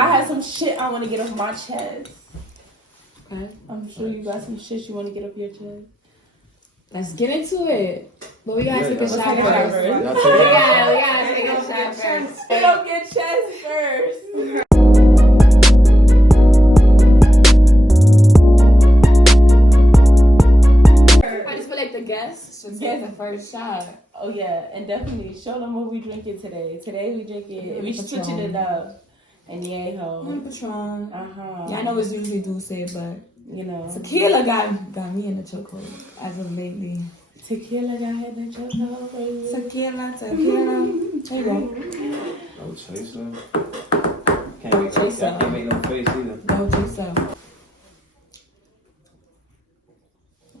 I have some shit I want to get off my chest. Okay. I'm sure you got some shit you want to get off your chest. Let's get into it. But we gotta take a shot take a first. shot We gotta take a shot first. We don't get chest first. I just feel like the guests should take the first shot. Oh yeah, and definitely show them what we drinking today. Today we drinking. We switching it up. And Yeho. Patron. Yeah, I know it's usually Dulce, but you know, tequila got me in the chokehold as of lately. Tequila got me in the chokehold. Tequila. There you go. No chaser. No chaser. I can't make no face either. No chaser. I'm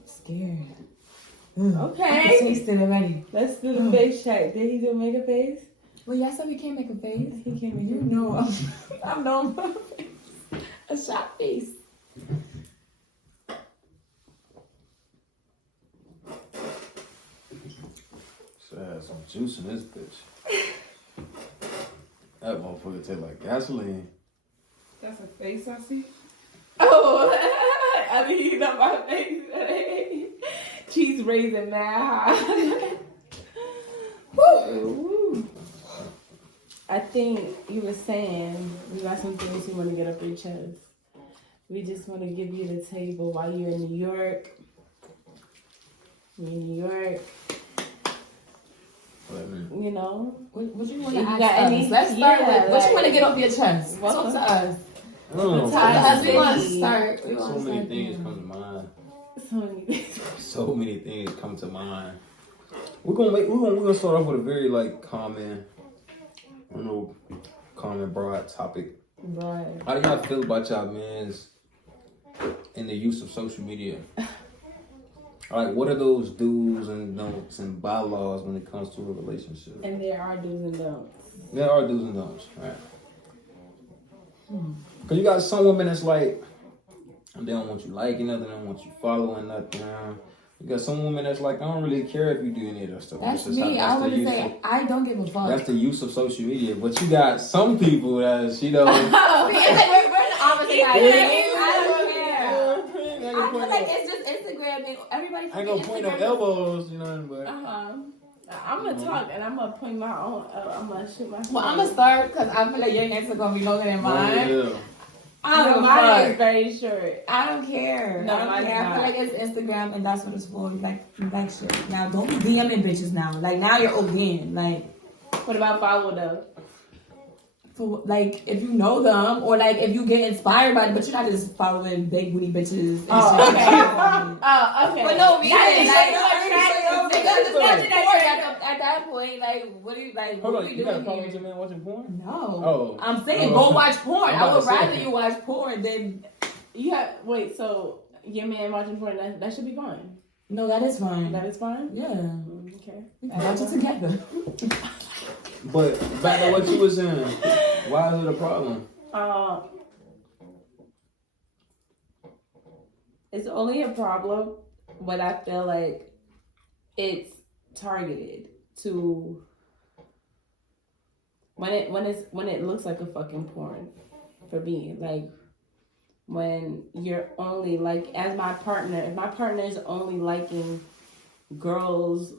scared. Okay. I can taste it already. Let's do the face check. Did he do make a face? Well, y'all said we can't make a face. He can't make You a face. know, I'm known for a shot face. So I had some juice in this bitch. That motherfucker tastes like gasoline. That's a face I see. Oh, I mean, you know my face. Cheese raisin mad high. Woo. I think you were saying we got some things you want to get up your chest. We just want to give you the table while you're in New York. You're in New York. You know? What you want to You ask got us? any- Let's start yeah, with what you like- want to get off your chest. Welcome. Talk to us. I don't know. Talk to us. We want to City. start. So many things come to mind. So many things. So many things come to mind. We're gonna start off with a very common, common broad topic. Right. How do y'all feel about y'all men's in the use of social media? Like, what are those do's and don'ts and bylaws when it comes to a relationship? And there are do's and don'ts. There are do's and don'ts, right? Because you got some women that's like, they don't want you liking nothing, they don't want you following nothing. You got some women that's like, I don't really care if you do any of that stuff. That's just me. how- I the would use say of- I don't give a fuck. That's the use of social media. But you got some people that's, See, it's like we're in the opposite side. I don't care. I feel like it's just Instagram and everybody. I ain't gonna point no Instagram. elbows, you know, but I'm gonna talk and I'm gonna point my own. I'm gonna shoot my. Well, I'm gonna start because I feel like your answer gonna be longer than mine. yeah. I don't mine fuck. is very short. I don't care. No, I don't mine's care. I not. feel like it's Instagram and that's what it's for. Like shit. Now don't be DMing bitches now. Like now you're ODing. Like What about follow though? for like if you know them or like if you get inspired by it, but you're not just following big booty bitches. And Oh, shit. okay. Oh, okay. For no reason. That is Like, because it's not at that point, like what do you like? Hold What on, are we you got a doing problem with here? your man watching porn? No. Oh. I'm saying Oh. go watch porn. I'm I about would to say. rather you watch porn than You have wait. So your man watching porn that should be fine. no. That is fine. That is fine. Yeah. Okay. We can watch it together. But back to what you was saying, why is it a problem? It's only a problem when I feel like it's targeted to when it looks like a fucking porn for me. Like when you're only like as my partner, if my partner is only liking girls.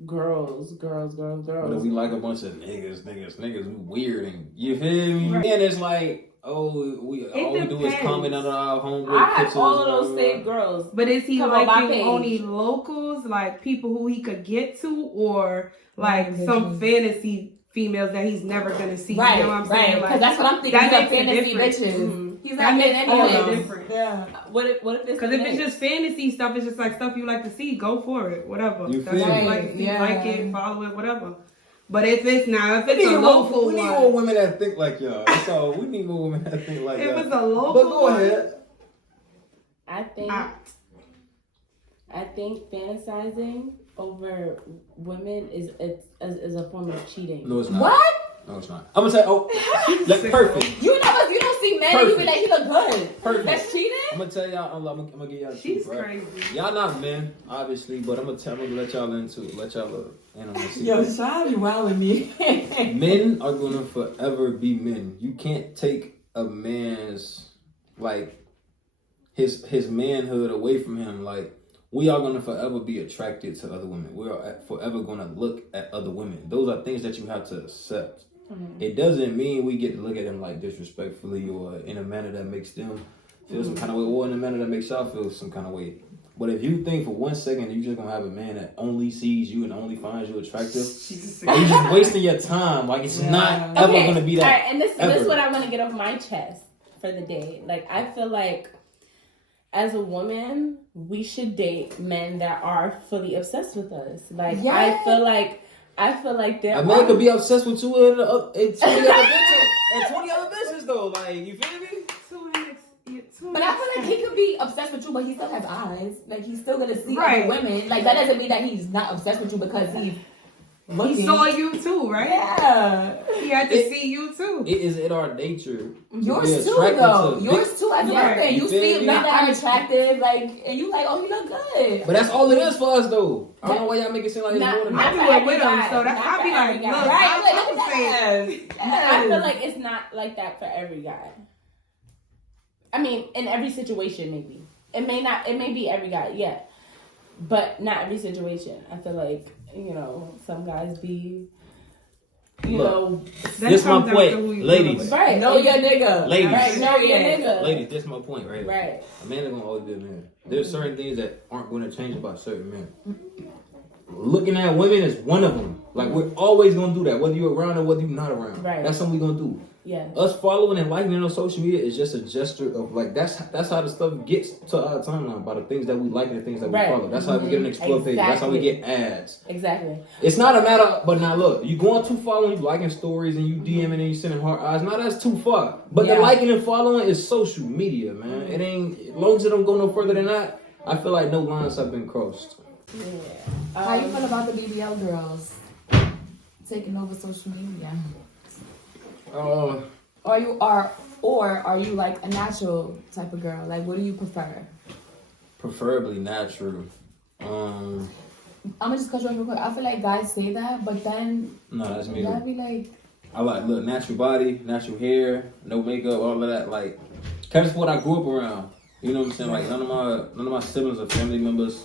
But if we like a bunch of niggas, we weird and you feel me? Right. And it's like, all we do is depends. comment under our homeboy I have pictures. all of those same girls. But is he Come on my liking page. only locals, like people who he could get to, or like Right, some fantasy females that he's never gonna see? Right, You know what I'm saying? right. Because Like, that's what I'm thinking. that He's a makes it fantasy different. bitches. Mhm. He's that not makes getting it any of totally them. different. Yeah. What if it's Because if it's just fantasy stuff, it's just like stuff you like to see. Go for it, whatever. You That's feel what me? you like to see, Yeah. like it, follow it, whatever. But if it's We a need local more one, women that think like y'all. That's all. We need more women that think like if y'all. it's a local But go one, ahead. I think fantasizing over women is a form of cheating. No, it's not. What? No, it's not. I'm gonna say, that's perfect. You don't see men and you be like, he look good. Perfect. That's cheating? I'm gonna tell y'all. I'm gonna give y'all the she's truth, right? crazy. Y'all not men, obviously, but I'm gonna let y'all into it. Let y'all And I'm gonna see. Yo, Sean, you wilding me. Men are gonna forever be men. You can't take a man's like his manhood away from him. Like we are gonna forever be attracted to other women. We are forever gonna look at other women. Those are things that you have to accept. Mm-hmm. It doesn't mean we get to look at them like disrespectfully or in a manner that makes them feel some kind of way, or in a manner that makes y'all feel some kind of way. But if you think for 1 second that you're just gonna have a man that only sees you and only finds you attractive, like you're just wasting your time. Like it's not ever gonna be that. All right, and this is what I want to get off my chest for the day. Like I feel like as a woman, we should date men that are fully obsessed with us. Like I feel like there. A man could be obsessed with you and 20 other bitches though. Like you feel me? But I feel like he could be obsessed with you, but he still has eyes. Like he's still gonna see other women. Like that doesn't mean that he's not obsessed with you because he's looking. He saw you too, right? Yeah. He had to see you too. It is in our nature. Yours too, though. Yours too as a woman. You see men that are attractive, like, and you like, oh, he look good. But that's all it is for us, though. I don't know why y'all make it seem like it's more than I that. do it with him, so that's I'll be like, look, I feel like it's not like that for every guy. I mean, in every situation, maybe. It may be every guy, yeah. But not every situation. I feel like, some guys be, this my point, ladies. Right, know your nigga. Ladies. Right, know your nigga. Ladies, this my point, right? Right. A man is going to always be a man. There's certain things that aren't going to change about certain men. Looking at women is one of them. Like, we're always going to do that, whether you're around or whether you're not around. Right. That's something we're going to do. Yeah. Us following and liking it on social media is just a gesture of like that's how the stuff gets to our timeline by the things that we like and the things that we follow. That's how we get an explore page. That's how we get ads. Exactly. It's not a matter. But now look, you going too far when you liking stories and you DMing and you sending heart eyes. Now that's too far. But the liking and following is social media, man. It ain't as long as it don't go no further than that. I feel like no lines have been crossed. Yeah. How you feel about the BBL girls taking over social media? Are you like a natural type of girl? Like, what do you prefer? Preferably natural. I'm gonna just cut you off real quick. I feel like guys say that, but then no, that's me. That'd be like, I like natural body, natural hair, no makeup, all of that. Like, cause that's what I grew up around. You know what I'm saying? Like none of my siblings or family members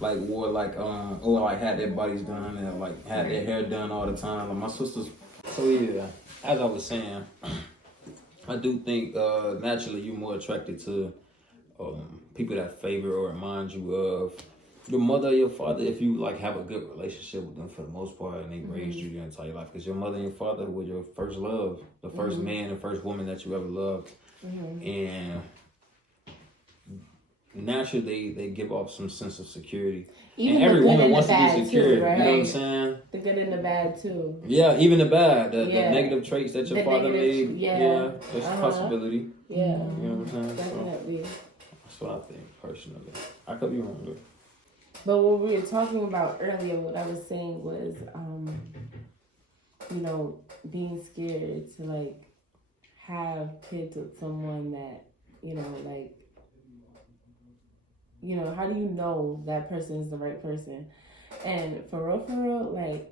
like wore like or like had their bodies done and like had their hair done all the time. Like my sisters. So yeah, as I was saying, I do think naturally you're more attracted to people that favor or remind you of your mother or your father if you like have a good relationship with them for the most part and they raised you your entire life, because your mother and your father were your first love, the first man and first woman that you ever loved, and naturally they give off some sense of security. Even and every woman wants to be secure, too, right? you know what I'm saying? The good and the bad too. Yeah, even the bad, the negative traits that your father made. Yeah, there's a possibility. Yeah, you know what I'm saying? definitely. So, that's what I think personally. I could be wrong though. But what we were talking about earlier, what I was saying was, being scared to like have kids with someone that, how do you know that person is the right person? And for real, like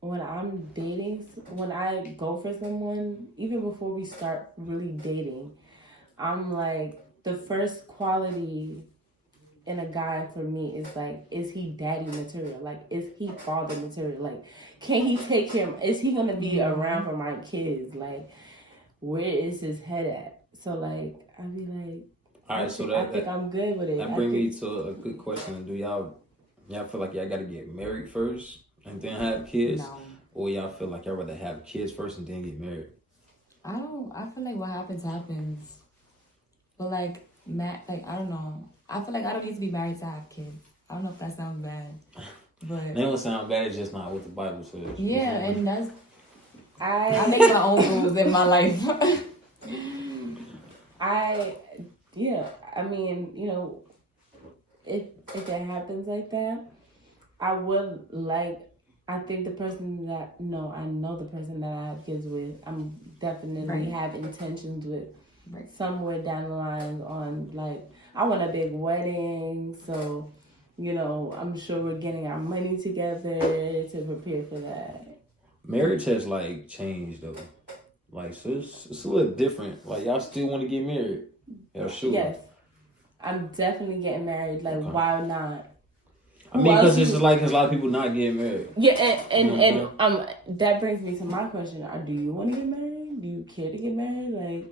when I'm dating, when I go for someone, even before we start really dating, I'm like, the first quality in a guy for me is like, is he daddy material? Like, is he father material? Like, can he take him? Is he gonna be around for my kids? Like, where is his head at? So like, I'd be like, all right, so I think I'm good with it. That brings me to a good question. Do y'all feel like y'all gotta get married first and then have kids? No. Or y'all feel like y'all rather have kids first and then get married? I feel like what happens. But like, I don't know. I feel like I don't need to be married to have kids. I don't know if that sounds bad. But they don't sound bad, it's just not what the Bible says. Yeah, and that's I make my own rules in my life. I mean, if it happens like that, I think the person that, I know the person that I have kids with, I'm definitely have intentions with somewhere down the line on, like, I want a big wedding, so you know, I'm sure we're getting our money together to prepare for that. Marriage has like changed though. Like, so it's a little different. Like, y'all still want to get married? Yeah, sure. Yes. I'm definitely getting married. Like, why not? I mean, because it's just like, cause a lot of people not getting married. Yeah, and that brings me to my question. Do you want to get married? Do you care to get married?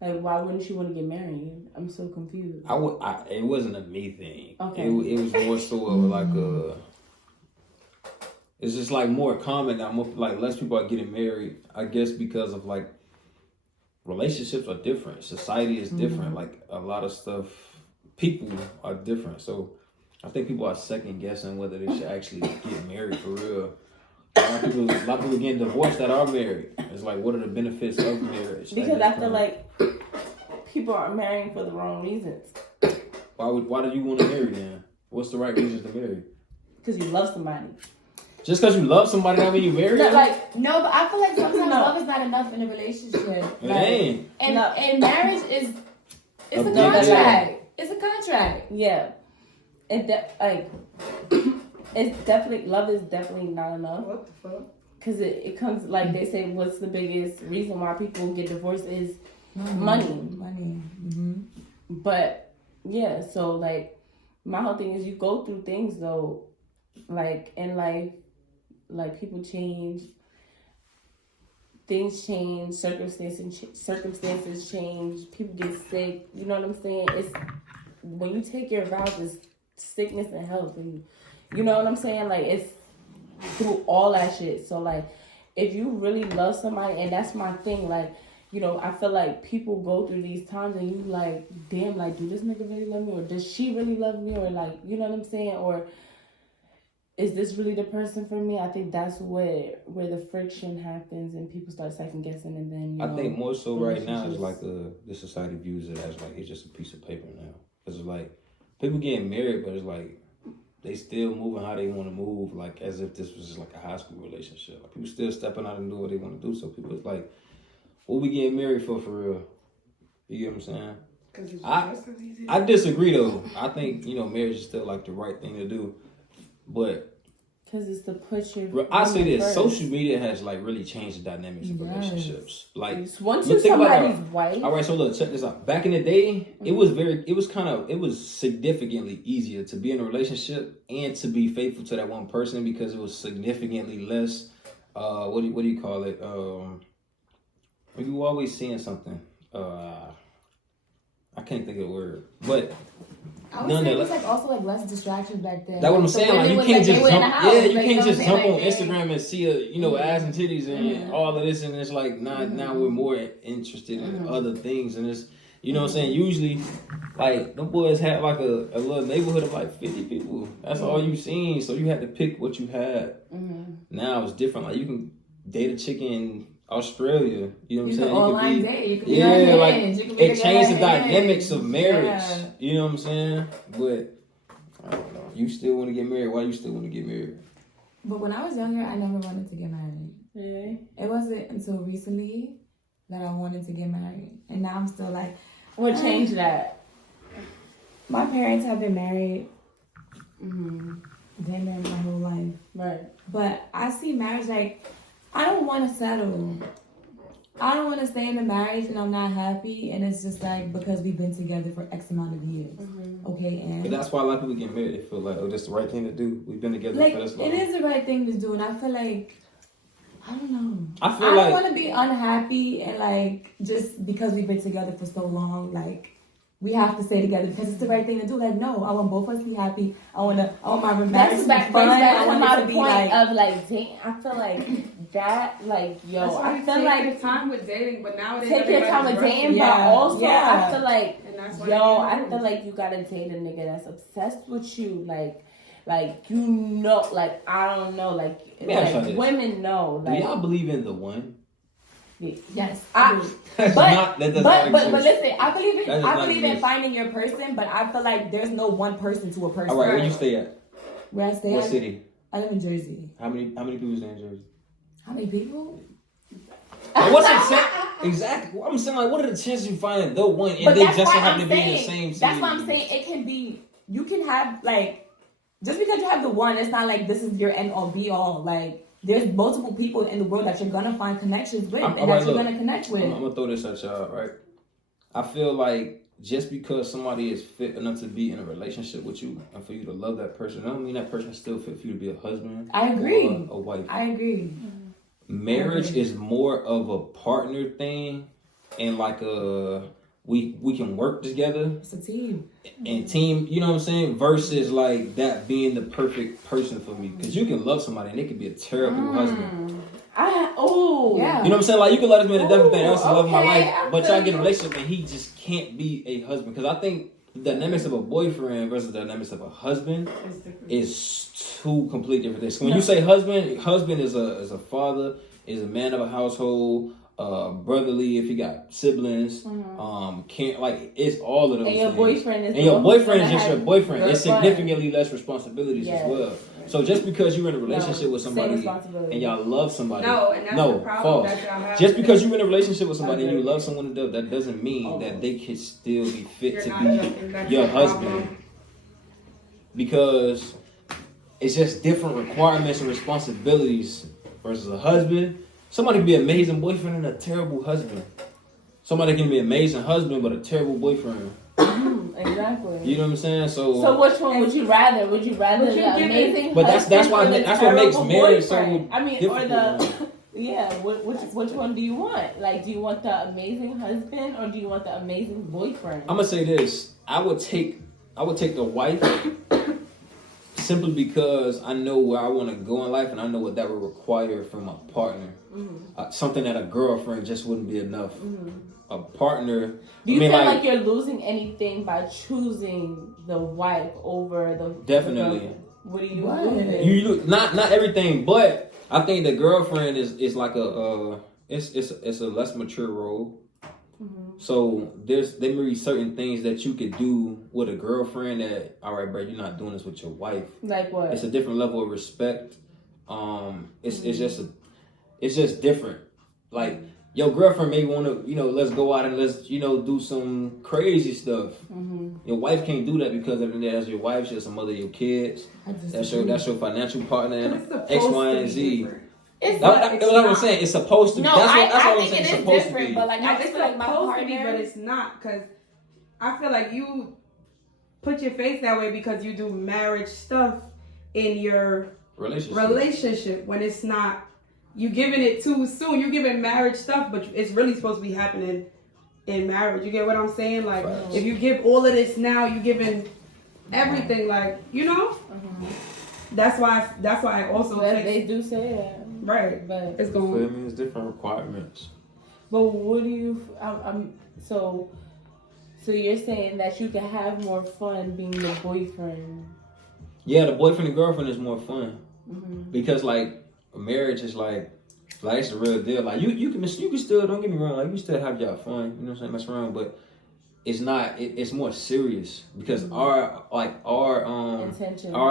Like, why wouldn't you want to get married? I'm so confused. It wasn't a me thing. Okay. It was more so of like a. It's just like more common now. More, like less people are getting married. I guess because of like relationships are different. Society is different. Like a lot of stuff, people are different. So I think people are second guessing whether they should actually get married for real. A lot of people getting divorced that are married. It's like, what are the benefits of marriage? Because I feel like people are marrying for the wrong reasons. Why do you want to marry then? What's the right reason to marry? Because you love somebody. Just because you love somebody, that mean you marry them? No, but I feel like sometimes love is not enough in a relationship. It ain't. And marriage is a big contract. deal. It's a contract. Yeah. It's definitely, love is definitely not enough. What the fuck? Because it comes, like they say, what's the biggest reason why people get divorced is money. Mm-hmm. But, yeah, so, like, my whole thing is you go through things, though, like, in life, like, people change, things change, circumstances change, people get sick, you know what I'm saying? It's, when you take your vows, it's sickness and health, and you know what I'm saying? Like, it's through all that shit. So, like, if you really love somebody, and that's my thing, like, you know, I feel like people go through these times and you like, damn, like, do this nigga really love me? Or does she really love me? Or, like, you know what I'm saying? Or is this really the person for me? I think that's where the friction happens and people start second guessing, and then, you know, I think more so right now is like the society views it as like it's just a piece of paper now. Because it's like people getting married, but it's like they still moving how they want to move, like as if this was just like a high school relationship. Like, people still stepping out and doing what they want to do. So people, it's like, what we getting married for real? You get what I'm saying? I disagree though. I think, you know, marriage is still like the right thing to do, but because it's to put your. I say this: first. social media has like really changed the dynamics of relationships. Like, once you're somebody's wife. All right, so look, check this out. Back in the day, it was significantly easier to be in a relationship and to be faithful to that one person because it was significantly less. What do you call it? You were always seeing something. I can't think of the word, but I would say it was like also like less distractions back then. That's what I'm saying. Like, you can't just jump. Yeah, you can't just jump on like, Instagram and see ass and titties and all of this, and it's like now we're more interested in other things, and it's, you know what I'm saying. Usually, like, them boys had like a little neighborhood of like 50 people. That's all you seen, so you had to pick what you had. Now it's different. Like, you can date a chick in Australia, you know what I'm saying? Online date. You can like it changed the dynamics of marriage. Yeah. You know what I'm saying? But I don't know. You still want to get married? Why you still want to get married? But when I was younger, I never wanted to get married. Really? It wasn't until recently that I wanted to get married, and now I'm still like, what changed that? My parents have been married. Damn near my whole life. Right. But I see marriage like, I don't want to settle. I don't want to stay in a marriage and I'm not happy, and it's just like because we've been together for X amount of years. Okay, and but that's why a lot of people get married. They feel like, oh, that's the right thing to do. We've been together like, for this long. it is the right thing to do, and I feel like, I don't know. I don't want to be unhappy and like just because we've been together for so long, like we have to stay together because it's the right thing to do. Like, no, I want both of us to be happy. I want my marriage to be fun. I want it to be like of like dating. I feel like that, like, yo, that's why I feel like your time with dating, but nowadays take your time with dating, but also I feel like, I feel like you gotta date a nigga that's obsessed with you, like you know, like I don't know, like women know. Like, do y'all believe in the one? Yes, but listen, I believe in finding your person, but I feel like there's no one person to a person. All right, where you stay at? Where I stay what at? city? I live in Jersey. How many people stay in Jersey? How many people? What's the chance? Exactly. I'm saying, like, what are the chances you find the one and they just happen to be in the same city? That's why I'm saying it can be. You can have like just because you have the one, it's not like this is your end all be all. Like, there's multiple people in the world that you're gonna find connections with and that you're gonna connect with. I'm gonna throw this at y'all, right? I feel like just because somebody is fit enough to be in a relationship with you and for you to love that person, I don't mean that person still fit for you to be a husband. I agree. Or a wife. I agree. Marriage is more of a partner thing, and like we can work together. It's a team. And team, you know what I'm saying? Versus like that being the perfect person for me, because you can love somebody and they could be a terrible husband. Yeah. You know what I'm saying? Like, you can love this man to death, everything else, love my life, but y'all get a relationship and he just can't be a husband. Because I think the dynamics of a boyfriend versus the dynamics of a husband is two completely different things. When you say husband is a father, is a man of a household, brotherly if you got siblings, can't, like, it's all of those and your things. boyfriend is and your boyfriend is just your boyfriend. It's fun. significantly less responsibilities as well. So just because you're in a relationship with somebody and y'all love somebody, and that's the problem false. that y'all have. Just because you're in a relationship with somebody and you love someone to death, that doesn't mean that they can still be fit to be your husband. Because it's just different requirements and responsibilities versus a husband. Somebody can be an amazing boyfriend and a terrible husband. Somebody can be an amazing husband but a terrible boyfriend. Exactly. You know what I'm saying? So which one would you rather? Would you rather the amazing but that's what makes marriage so or the which one do you want? Like, do you want the amazing husband or do you want the amazing boyfriend? I'm gonna say this. I would take the wife simply because I know where I want to go in life and I know what that would require from my partner. Something that a girlfriend just wouldn't be enough. A partner. Do you feel like you're losing anything by choosing the wife over the definitely? What are you losing? You not everything, but I think the girlfriend is like it's a less mature role. So there may be certain things that you could do with a girlfriend that, all right, bro, you're not doing this with your wife. Like what? It's a different level of respect. It's just different. Like, your girlfriend may want to, let's go out and let's, do some crazy stuff. Your wife can't do that because of that. As your wife, she's a mother of your kids. That's your financial partner and X, Y, and Z. That's what I'm saying. It's supposed to be. No, that's what I'm think saying. It's supposed different, to be. but like I just feel like my partner, but it's not, because I feel like you put your face that way because you do marriage stuff in your relationship when it's not. You giving it too soon. You giving marriage stuff, but it's really supposed to be happening in marriage. You get what I'm saying? Like, if you give all of this now, you giving everything. Like, That's why I also think they do say that, right? But it's going. I mean, it's different requirements. But what do you? So you're saying that you can have more fun being the boyfriend? Yeah, the boyfriend and girlfriend is more fun because like. Marriage is like it's the real deal. Like you can still, don't get me wrong, like you still have y'all fun, you know what I'm saying, mess around, but it's not. It's more serious because our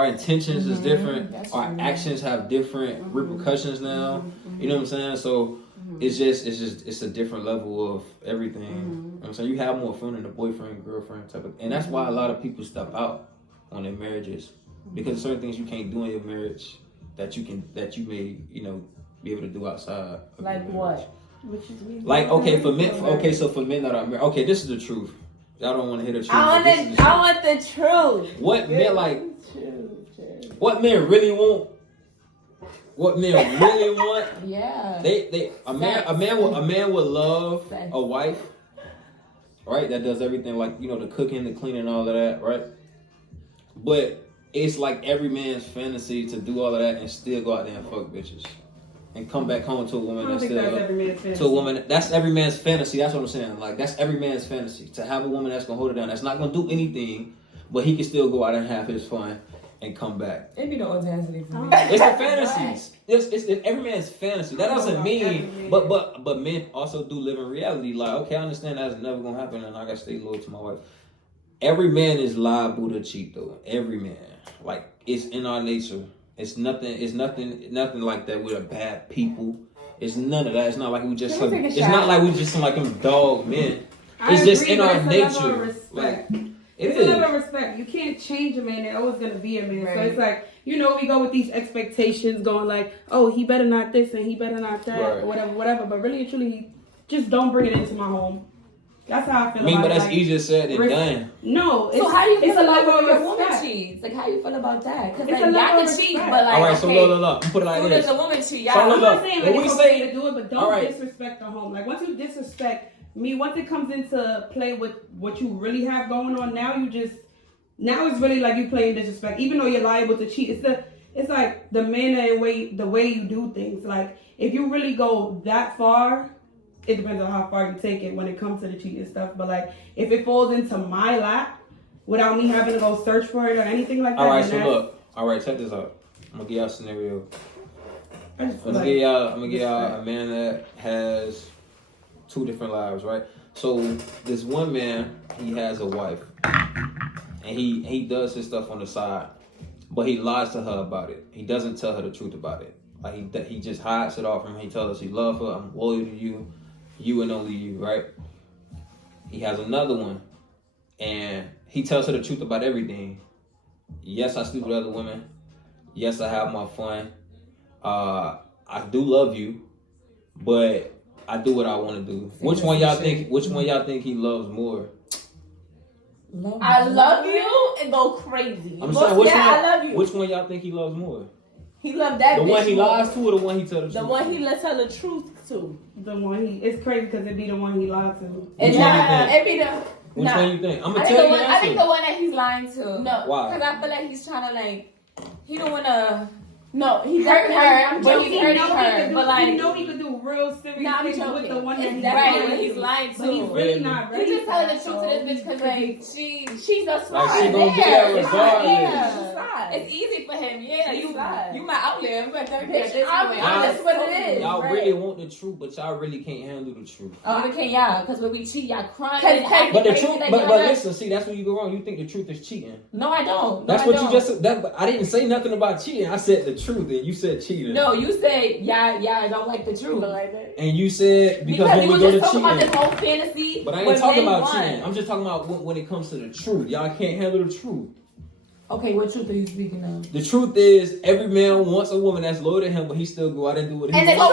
intentions is different. That's our true. actions have different repercussions now. You know what I'm saying? So it's a different level of everything. You know what I'm saying? You have more fun in the boyfriend girlfriend type of, and that's why a lot of people step out on their marriages because there's certain things you can't do in your marriage. That you may, be able to do outside. Like what? Like, okay, for men that are married, okay, this is the truth. Y'all don't want to hear the truth. I want the truth. What men what men really want? What men really want? Yeah. A man would love a wife, right? That does everything, like, the cooking, the cleaning, all of that, right? But it's like every man's fantasy to do all of that and still go out there and fuck bitches and come back home to a woman that's still every man's fantasy. To a woman. That's every man's fantasy. That's what I'm saying. Like, that's every man's fantasy to have a woman that's gonna hold it down. That's not gonna do anything, but he can still go out and have his fun and come back. It'd be the audacity for me. It's the fantasies. It's every man's fantasy. That doesn't mean, but men also do live in reality. Like, okay, I understand that's never gonna happen, and I gotta stay loyal to my wife. Every man is liable to cheat, though. Every man. Like, it's in our nature. It's nothing like that. We're bad people. It's none of that. It's not like we just some like them dog men. It's just in our nature. Like, It it's a level of respect. You can't change a man. They're always gonna be a man. Right. So it's like, we go with these expectations, going like, oh, he better not this and he better not that, or whatever. But really and truly, just don't bring it into my home. That's how I feel. But that's easier said than done. No. So how do you feel about when your woman cheats? Like, how you feel about that? Because like, y'all can cheat, but like, all right. So look. Put it like this. Does a woman cheat? Y'all. So I'm not saying like it's okay to do it, but don't disrespect the home. Like, once you disrespect me, once it comes into play with what you really have going on, now it's really like you playing disrespect. Even though you're liable to cheat, it's like the manner and the way you do things. Like, if you really go that far. It depends on how far you take it when it comes to the cheating stuff. But like, if it falls into my lap without me having to go search for it or anything like that. All right, so look. All right, check this out. I'm gonna give y'all a scenario. I'm gonna give y'all a man that has 2 different lives, right? So this one man, he has a wife, and he does his stuff on the side, but he lies to her about it. He doesn't tell her the truth about it. Like he just hides it off from her. He tells her he loves her. I'm loyal to you. You and only you, right? He has another one, and he tells her the truth about everything. Yes, I sleep with other women. Yes, I have my fun. I do love you, but I do what I want to do. Which one y'all think he loves more? I love you and go crazy. I'm saying, I love you. Which one y'all think he loves more? He loved that. The one he lies to, or the one he tell the truth? The one he lets tell the truth to. The one it's crazy because it be the one he lied to. Which one you think? I'm gonna tell you the answer. I think the one that he's lying to. No, why? Because I feel like he's trying to like, he don't wanna. No, he's hurt her, but he's hurting her. But like, he could do real serious things with the one that he's right. He's lying to. But he's really not ready. He's just telling the truth to this bitch because like she's a Like slide. she gonna be there regardless. It's easy for him. Yeah, you might outlive, but that's what it is. Y'all really want the truth, but y'all really can't handle the truth. Oh, we can't, y'all, because when we cheat, y'all crying. But the truth, but listen, see, that's where you go wrong. You think the truth is cheating. No, I don't. That's what you just said. I didn't say nothing about cheating. I said the truth, and you said cheating. No, you said y'all don't like the truth. And you said because when we go to cheating. About this whole fantasy. But I ain't talking about cheating. I'm just talking about when it comes to the truth. Y'all can't handle the truth. Okay, what truth are you speaking of? The truth is, every man wants a woman that's loyal to him, but he still go out and do what he wants. And the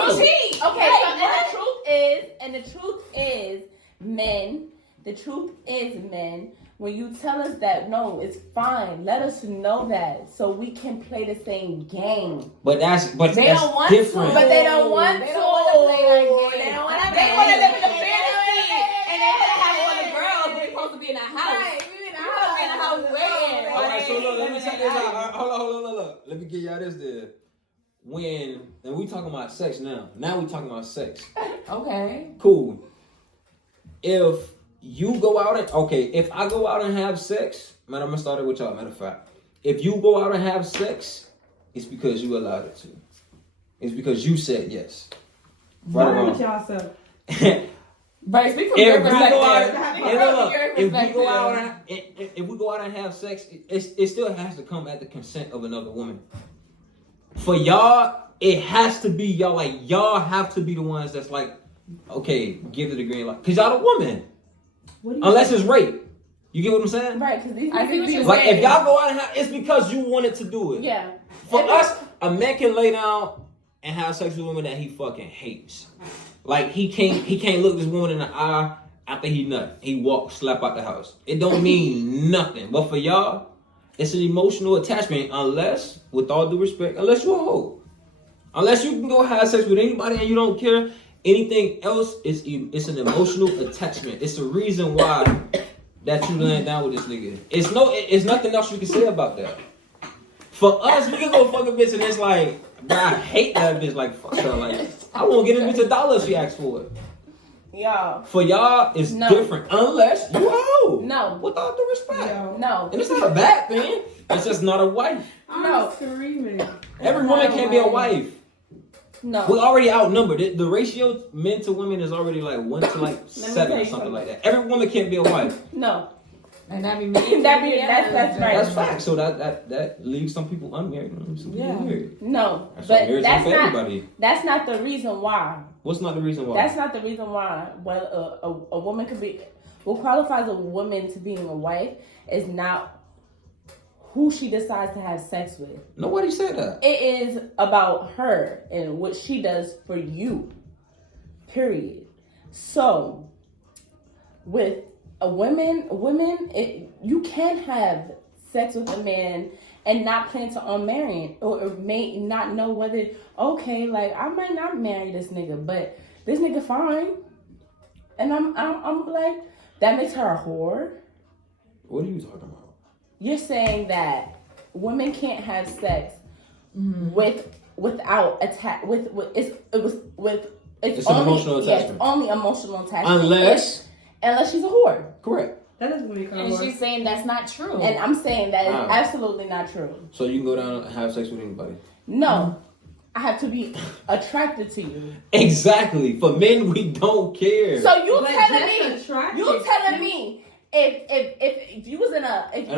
truth is, and the truth is, men. The truth is, men. When you tell us that no, it's fine. Let us know that so we can play the same game. But that's don't want different. To. But they don't want to. They don't want to play that game. They want to live in the fantasy, and they want to have all the girls. We're supposed to be in a house. Right, we in a house. Waiting. All right, so look, let me check this out. Hold on. Let me give y'all this there. And we talking about sex now. Now we talking about sex. Okay. Cool. If you go out if I go out and have sex, man, I'm gonna start it with y'all. Matter of fact, if you go out and have sex, it's because you allowed it to. It's because you said yes. Right or wrong? But speak from your perspective. If we go out and have sex, it still has to come at the consent of another woman. For y'all, it has to be y'all. Like y'all have to be the ones that's like, okay, give it a green light, cause y'all the woman. Unless it's rape. You get what I'm saying? Right, because these like if y'all go out and have, it's because you wanted to do it. Yeah. For us, a man can lay down and have sex with a woman that he fucking hates. Like he can't look this woman in the eye after he nut. He slap out the house. It don't mean nothing. But for y'all, it's an emotional attachment. Unless, with all due respect, unless you're a hoe. Unless you can go have sex with anybody and you don't care. Anything else it's an emotional attachment. It's the reason why that you laying down with this nigga. It's nothing else you can say about that. For us, we can go fuck a bitch and it's like, I hate that bitch. Like fuck her. Like I won't get a bitch $1 if she asks for it. Y'all. For y'all, it's different. Unless you a hoe. No. With all due respect. No. And it's not a bad thing. It's just not a wife. I'm screaming. Every woman can't be a wife. No. We're already outnumbered. The ratio men to women is already like 1 to 7 or something like that. Every woman can't be a wife. No. And that's right. That's fact. So that leaves some people unmarried. Married. No. But that's not the reason why. What's not the reason why? That's not the reason why. Well, a woman could be. what qualifies a woman to being a wife is not who she decides to have sex with. Nobody said that. It is about her and what she does for you. Period. So, with a woman, you can have sex with a man and not plan to unmarry him, or may not know whether, okay, like I might not marry this nigga, but this nigga fine, and I'm like, that makes her a whore. What are you talking about? You're saying that women can't have sex without attack with it's an emotional attachment. Yeah, it's only emotional attachment. Unless she's a whore. Correct. That doesn't make her. And she's saying that's not true. And I'm saying that is absolutely not true. So you can go down and have sex with anybody? No. I have to be attracted to you. Exactly. For men, we don't care. So you telling me if you was in a I'm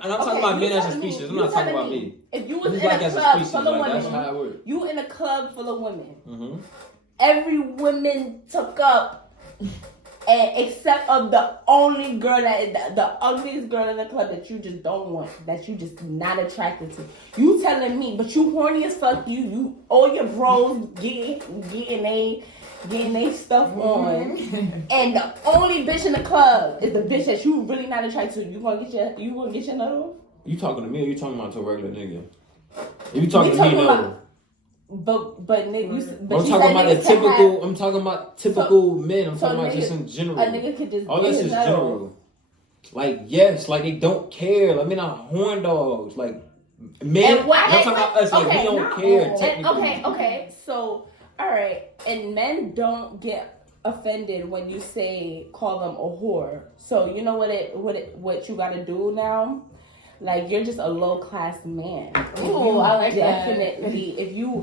talking about men as a species. I'm not talking about me. If you was in a club full of women, that's how it works. You in a club full of women. Mm-hmm. Every woman took up, and except of the only girl the ugliest girl in the club that you just don't want, that you just not attracted to. You telling me, but you horny as fuck. You all your bros getting they stuff on, and the only bitch in the club is the bitch that you really not attracted to. You gonna get your nut on? You talking to me or you talking about to a regular nigga? You talking to me though? But nigga, I'm talking about the typical. I'm talking about typical men. I'm talking about just in general. A nigga could just. All this is general. Like yes, like they don't care. Like, I mean, not horn dogs. Like men. I'm talking about us. Like we don't care. Okay. So all right, and men don't get offended when you call them a whore. So you know what you got to do now. Like you're just a low class man. Oh, I like definitely. that. If you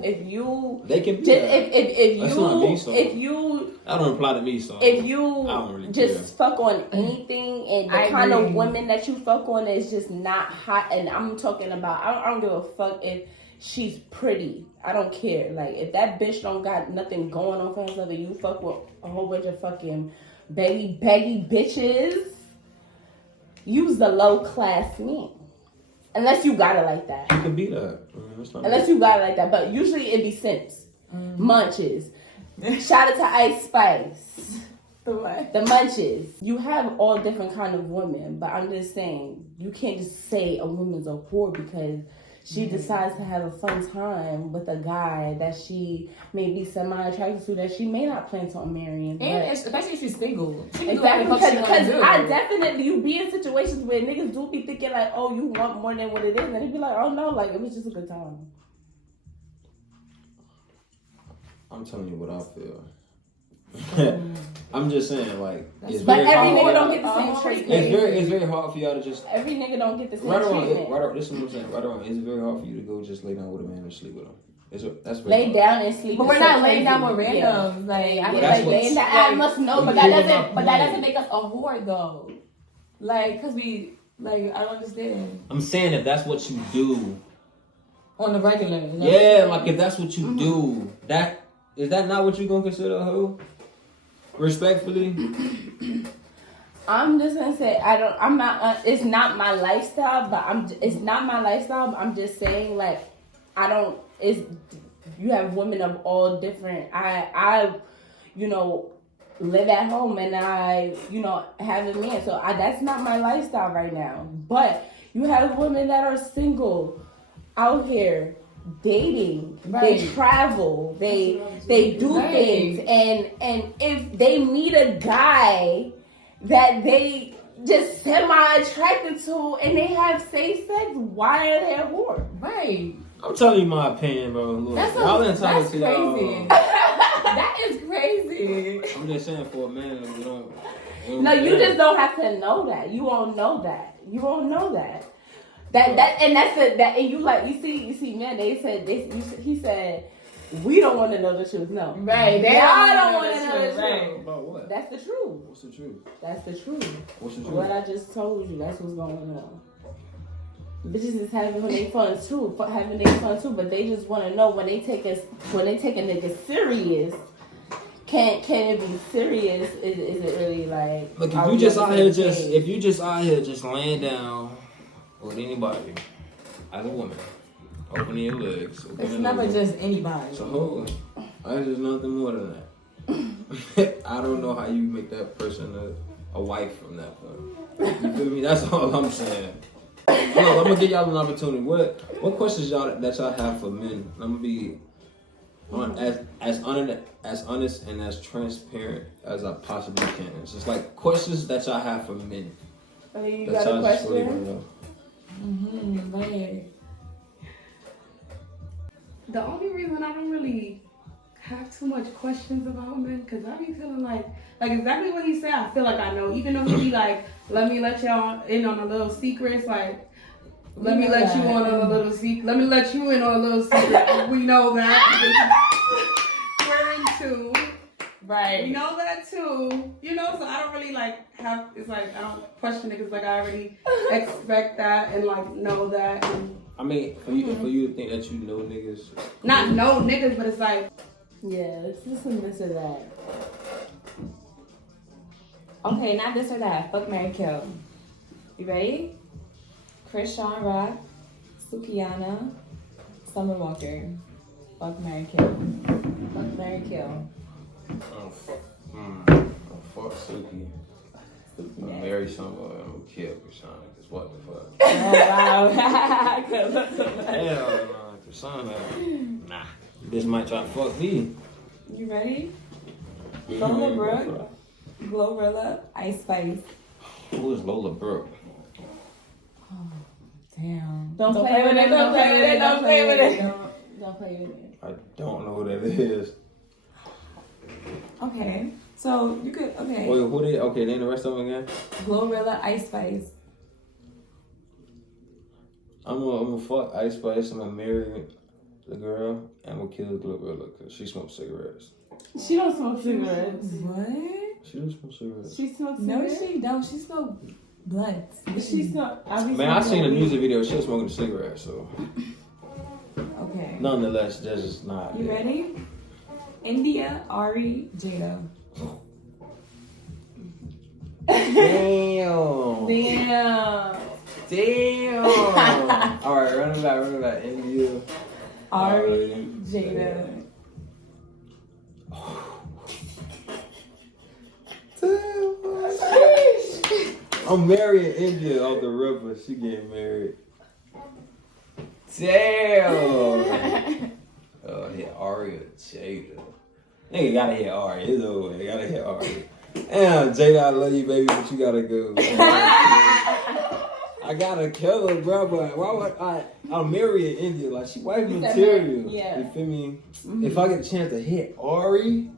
they can be just, that. If not me, so. If you that don't apply to me, so if you I don't really just fuck on anything, and the kind of women that you fuck on is just not hot, and I'm talking about I don't give a fuck if she's pretty. I don't care. Like if that bitch don't got nothing going on for herself, and you fuck with a whole bunch of fucking baggy bitches, use the low class man. Unless you got it like that. You could be that. Unless you got it like that. But usually it be Simps. Munches. Shout out to Ice Spice. The what? The Munches. You have all different kind of women. But I'm just saying, you can't just say a woman's a whore because she decides to have a fun time with a guy that she may be semi-attracted to, that she may not plan on marrying. And especially if she's single. Exactly, because I definitely, you be in situations where niggas do be thinking like, oh, you want more than what it is, and they be like, oh no, like it was just a good time. I'm telling you what I feel. I'm just saying, like, it's but very every hard. nigga don't get the same treatment. It's very hard for y'all to just. Every nigga don't get the same This treatment. is what I'm saying. Right around. It's very hard for you to go just lay down with a man and sleep with him. That's very lay hard. down and sleep. But we're not laying down with randoms. Like I mean, like laying down. I must know, but that doesn't make us a whore though. Like, cause we like I don't understand. I'm saying if that's what you do on the regular. Yeah, like if that's what you do, is that not what you gonna consider a hoe? Respectfully, I'm just gonna say I'm not. It's not my lifestyle, but it's not my lifestyle. I'm just saying, like, you have women of all different. I live at home and I have a man, so that's not my lifestyle right now. But you have women that are single out here dating, right. They travel, they do right. things, and if they meet a guy that they just semi-attracted to and they have safe sex, why are they a whore? Right. I'm telling you my opinion, bro. Look, that's crazy. That is crazy. I'm just saying for a man, we don't no, you just don't have to know that. You won't know that. You won't know that. And you see, man, he said, we don't want to know the truth. No. Right. Y'all don't want to know the truth. Right. About what? That's the truth. What's the truth? That's the truth. What's the truth? What I just told you, that's what's going on. Bitches is having their fun too, but they just want to know when they take a nigga serious, can it be serious? Is it really like? Look, if you just out here just laying down with anybody, as a woman, opening your legs. It's never just anybody. So that's just nothing more than that. I don't know how you make that person a wife from that point. You feel me? That's all I'm saying. I'm gonna give y'all an opportunity. What questions that y'all have for men? I'm gonna be as honest and as transparent as I possibly can. It's just like questions that y'all have for men. Oh, you got a question? Right. The only reason I don't really have too much questions about men, because I be feeling like exactly what he said, I feel like I know. Even though he be like, let me let y'all in on a little secrets, like, let me let you on a little secret. Let me let you in on a little secret. We know that. We're in tune. Right. We know that too. You know, so I don't really like have, it's like, I don't question it because like I already expect that and like know that. And, I mean, for you to think that you know niggas. not know niggas, but it's like. Yeah, it's just some this or that. Okay, not this or that. Fuck, marry, kill. You ready? Chris Sean Rock, Sukiana, Summer Walker. Fuck, marry, kill. Fuck, marry, kill. Fuck Suki. I'm marry someone, I'm gonna kill Krishana, because what the fuck? Oh, wow. Hell no, Krishana. Nah. This might try to fuck me. You ready? Lola Brooke, Glorilla, Ice Spice. Who is Lola Brooke? Oh, damn. Don't play with it. Don't play with it. Don't play with it. Don't play with it. I don't know who that is. Okay, so you could, okay. Wait, who did? Okay, then the rest of them again. Glorilla, Ice Spice. I'm gonna fuck Ice Spice. I'm gonna marry the girl. And I'm gonna kill Glorilla because she smokes cigarettes. She don't smoke cigarettes. What? She do smoke cigarettes. She smokes No, cigarettes? she don't. She smoked blunts. She smoked. Man, I seen a music video. She was smoking a cigarette, so. Okay. Nonetheless, that's just not. You ready? India, Ari, Jada. Damn. Damn. All right, run it back. India. Ari, Jada. I'm marrying India off the river. She getting married. Damn. Oh, hit Ari or Jada. Nigga gotta hit Ari. It's over. You gotta hit Ari. Damn, Jada, I love you, baby, but you gotta go. I gotta kill her, bro. But why would I'll marry an Indian? Like, she wife material. Yeah. You feel me? Mm-hmm. If I get a chance to hit Ari,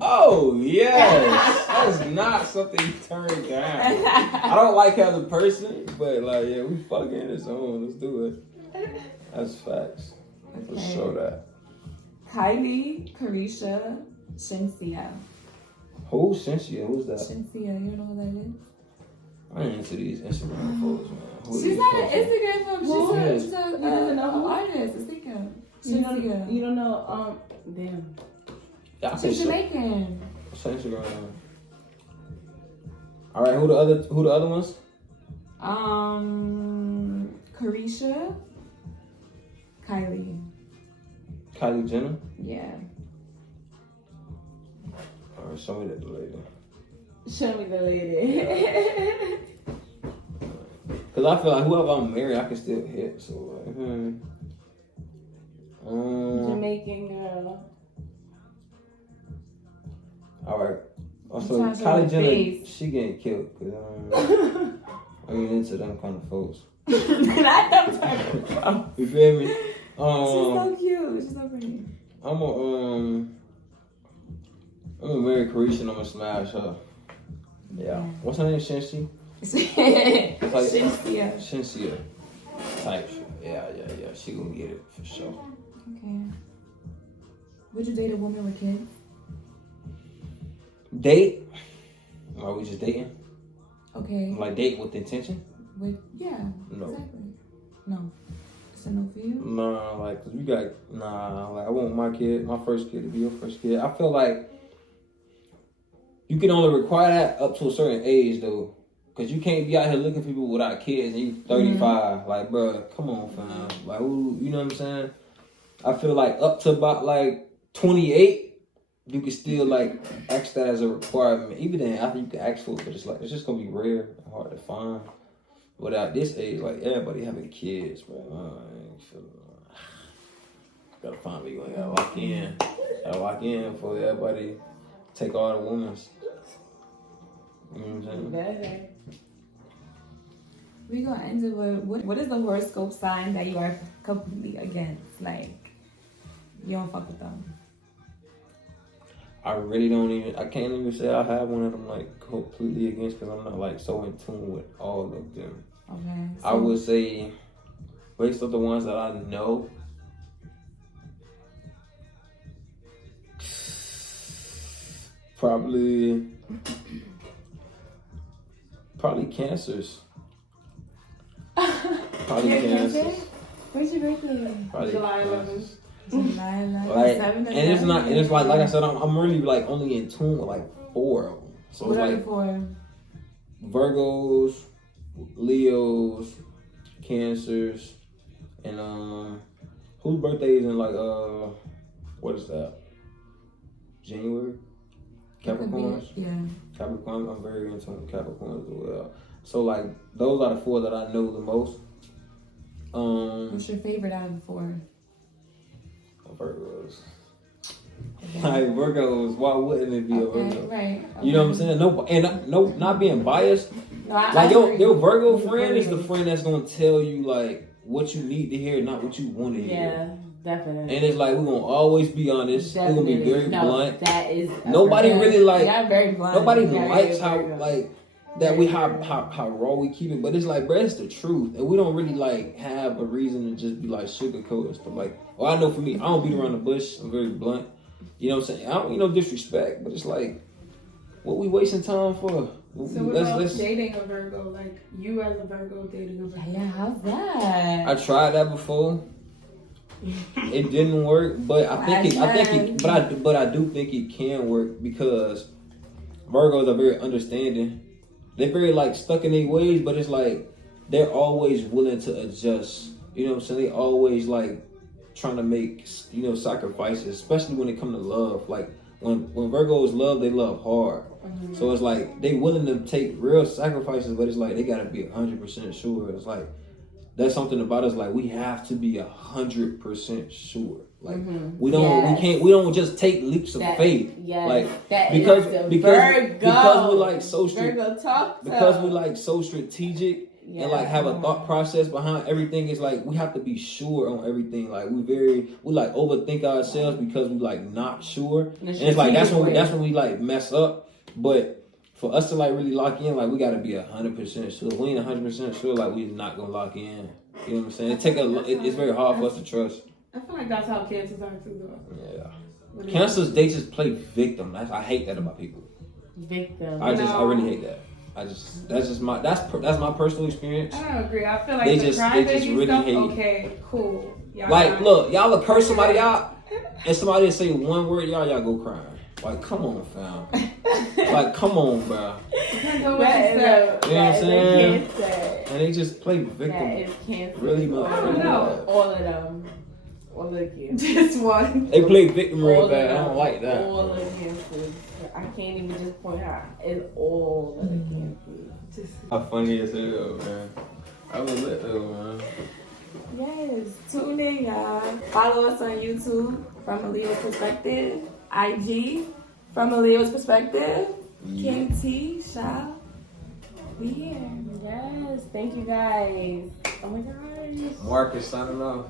oh yes, that's not something you turn down. I don't like her as a person, but like, yeah, we fucking it's on. Let's do it. That's facts. Okay. Let's show that. Kylie, Carisha, Shinsia. Who? Cynthia? Who's that? Shinsia, you don't know who that is? I ain't into these Instagram photos, man. She's not an Instagram photo. She's doesn't know who? an artist. It's Tika. You don't know, damn. Yeah, She's Jamaican. What's her Instagram? All right, who the other ones? Carisha, Kylie. Kylie Jenner. Yeah. All right, show me that lady. Show me the lady. Cause I feel like whoever I'm married, I can still hit. So like, Jamaican girl. All right. Also, Kylie Jenner, she getting killed. Cause I ain't into them kind of folks. You feel me? She's so cute. She's so pretty. I'm gonna marry Carisha and I'm gonna smash her. Yeah. What's her name? Shinsi? Shinsia. Shinsia. Type shit. Yeah. She gonna get it for sure. Okay. Would you date a woman with kids? Date? Are we just dating? Okay. Like date with intention? Yeah. No. Exactly. No. It's a no for you? Nah, like, cause we got, like, I want my first kid to be your first kid. I feel like you can only require that up to a certain age though. Cause you can't be out here looking for people without kids and you 35. Like, bro, come on, fam. Like, who, you know what I'm saying? I feel like up to about like 28, you can still like ask that as a requirement. Even then, after you can ask for it, but it's like it's just gonna be rare and hard to find. But at this age, like everybody having kids, bro. I ain't feeling. Gotta find me. Gotta lock in. Gotta lock in for everybody. Take all the women's. You know what I'm saying? We gonna end it with what is the horoscope sign that you are completely against? Like, you don't fuck with them. I really don't even. I can't even say I have one that I'm like completely against because I'm not like so in tune with all of them. Okay. So I would say, based on the ones that I know, probably cancers. Probably cancers. Where's your birthday? Probably July 11th. July 11th. Like, 7 and it's not, and it's like I said, I'm really like only in tune with like 4 of them. So what it's are like the 4? Virgos, Leos, Cancers, and whose birthday is in like what is that? January? Capricorns? Yeah. Capricorn, I'm very in tune with Capricorns as well. So like those are the 4 that I know the most. What's your favorite out of the 4? Virgos. Like Virgos, why wouldn't it be a Virgo? Right. Okay. You know what I'm saying? No, and no, not being biased. No, Like your Virgo friend is the friend that's gonna tell you like what you need to hear, not what you want to hear. Yeah, definitely. And it's like we're gonna always be honest. Definitely. We're gonna be very blunt. That is Nobody really like. Yeah, very blunt. Nobody Very likes how Virgo. like that we how raw we keep it, but it's like, bro, it's the truth, and we don't really like have a reason to just be like sugarcoat and stuff. Like, well, I know for me, I don't beat around the bush. I'm very blunt. You know what I'm saying? I don't, disrespect, but it's like, what we wasting time for? So what about dating a Virgo? Like you as a Virgo dating a Virgo? Yeah, how's that? I tried that before. It didn't work, but I do think it can work because Virgos are very understanding. They're very like stuck in their ways, but it's like they're always willing to adjust. You know what I'm saying? They always like trying to make sacrifices, especially when it comes to love. Like when Virgos love, they love hard. Mm-hmm. So it's like they willing to take real sacrifices, but it's like they gotta be 100% sure. It's like that's something about us. Like we have to be 100% sure. Like we don't just take leaps of faith. Yes, like because we like so strategic and like have a thought process behind everything. It's like we have to be sure on everything. Like we like overthink ourselves because we like not sure. And it's like that's when we like mess up. But for us to like really lock in, like we gotta be 100% sure. If we ain't 100% sure, like we're not gonna lock in. You know what I'm saying? It's very hard for us to trust. I feel like that's how cancers are too, though. Yeah. Cancers, they just play victim. I hate that about people. Victim. I really hate that. That's my personal experience. I don't agree. I feel like the crybaby really stuff. Hate. Okay, cool. Look, y'all will curse somebody out, and somebody will say one word, y'all go crying. Like, come on, fam. Like, come on, bro. You know what I'm saying? And they just play victim. That is cancer. Really much. I don't know. All of them. All of the kids. Just one. They play victim real bad. I don't like that. All of the cancers. I can't even just point out. It's all of the cancers. How funny as hell, man. I was lit though, man. Yes, tune in, y'all. Follow us on YouTube from a Leo's perspective. IG from a Leo's perspective. King T, Sha. We here. Yes, thank you guys. Oh my gosh. Marcus signing off.